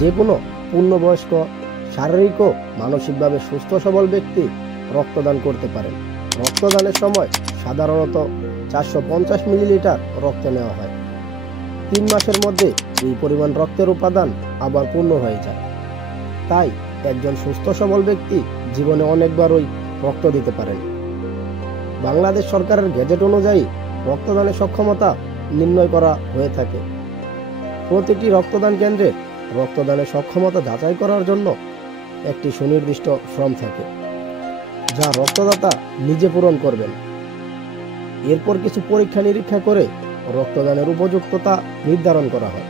যে কোনো পূর্ণবয়স্ক শারীরিক ও মানসিকভাবে সুস্থ সবল ব্যক্তি রক্তদান করতে পারেন। রক্তদানের সময় সাধারণত 450 মিলিলিটার রক্ত নেওয়া হয়। 3 মাসের মধ্যে এই পরিমাণ রক্তের উপাদান আবার পূর্ণ হয়ে যায়। তাই একজন সুস্থ সবল ব্যক্তি জীবনে অনেকবারই রক্ত দিতে পারেন। বাংলাদেশ সরকারের গেজেট অনুযায়ী রক্তদানের সক্ষমতা নির্ণয় করা হয়ে থাকে। প্রতিটি রক্তদান কেন্দ্রে রক্তদানের সক্ষমতা যাচাই করার জন্য একটি সুনির্দিষ্ট ফর্ম থাকে, যা রক্তদাতা নিজে পূরণ করবেন। এরপর কিছু পরীক্ষা নিরীক্ষা করে রক্তদানের উপযুক্ততা নির্ধারণ করা হয়।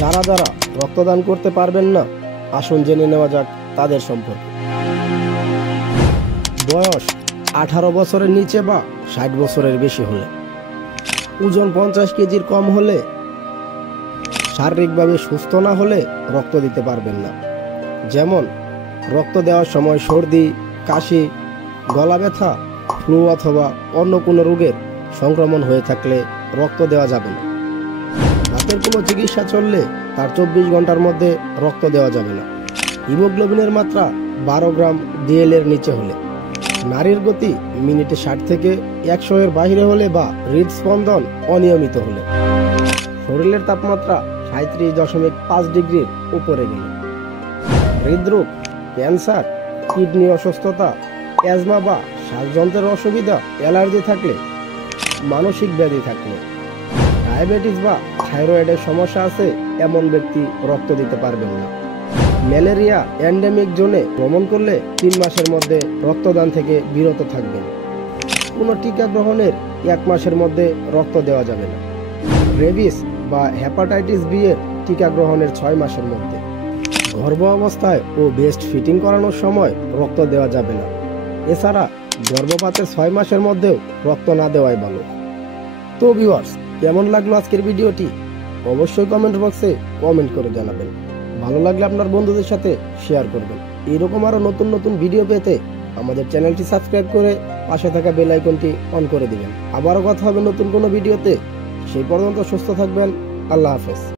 যারা যারা রক্তদান করতে পারবেন না, আসুন জেনে নেওয়া যাক তাদের সম্পর্কে। বয়স 18 বছরের নিচে বা 60 বছরের বেশি হলে, ওজন 50 কেজির কম হলে, শারীরিকভাবে সুস্থ না হলে রক্ত দিতে পারবেন না। যেমন রক্ত দেওয়ার সময় সর্দি, কাশি, গলা ব্যথা, ফ্লু অথবা অন্য কোনো রোগের সংক্রমণ হয়ে থাকলে রক্ত দেওয়া যাবে না। দাঁতের কোনো চিকিৎসা চললে তার 24 ঘন্টার মধ্যে রক্ত দেওয়া যাবে না। হিমোগ্লোবিনের মাত্রা 12 গ্রাম ডিএল এর নিচে হলে, নারীর গতি মিনিটে 60 থেকে 100 এর বাইরে হলে বা হৃদস্পন্দন অনিয়মিত হলে, শরীরের তাপমাত্রা 37.5 ডিগ্রির উপরে গেলে, হৃদরোগ, ক্যান্সার, কিডনি অসুস্থতা, অ্যাজমা বা শ্বাসযন্ত্রের অসুবিধা, অ্যালার্জি থাকলে, মানসিক ব্যাধি থাকলে, ডায়াবেটিস বা থাইরয়েডের সমস্যা আছে এমন ব্যক্তি রক্ত দিতে পারবেন না। ম্যালেরিয়া এন্ডেমিক জোনে ভ্রমণ করলে 3 মাসের মধ্যে রক্তদান থেকে বিরত থাকবেন। কোনো টিকা গ্রহণের 1 মাসের মধ্যে রক্ত দেওয়া যাবে না। রেবিস বা হেপাটাইটিস বি এর টিকা গ্রহণের 6 মাসের মধ্যে। গর্ভ অবস্থায় ও বেস্ট ফিটিং করানোর সময় রক্ত দেওয়া যাবে না। এছাড়া গর্ভপাতের 6 মাসের মধ্যেও রক্ত না দেওয়াই ভালো। তো ভিউয়ার্স, কেমন লাগলো আজকের ভিডিওটি? অবশ্যই কমেন্ট বক্সে কমেন্ট করে জানাবেন। ভালো লাগলে আপনার বন্ধুদের সাথে শেয়ার করবেন। এরকম আরো নতুন নতুন ভিডিও পেতে আমাদের চ্যানেলটি সাবস্ক্রাইব করে পাশে থাকা বেল আইকনটি অন করে দিবেন। আবারও কথা হবে নতুন কোনো ভিডিওতে। সেই পর্যন্ত সুস্থ থাকবেন। আল্লাহ হাফেজ।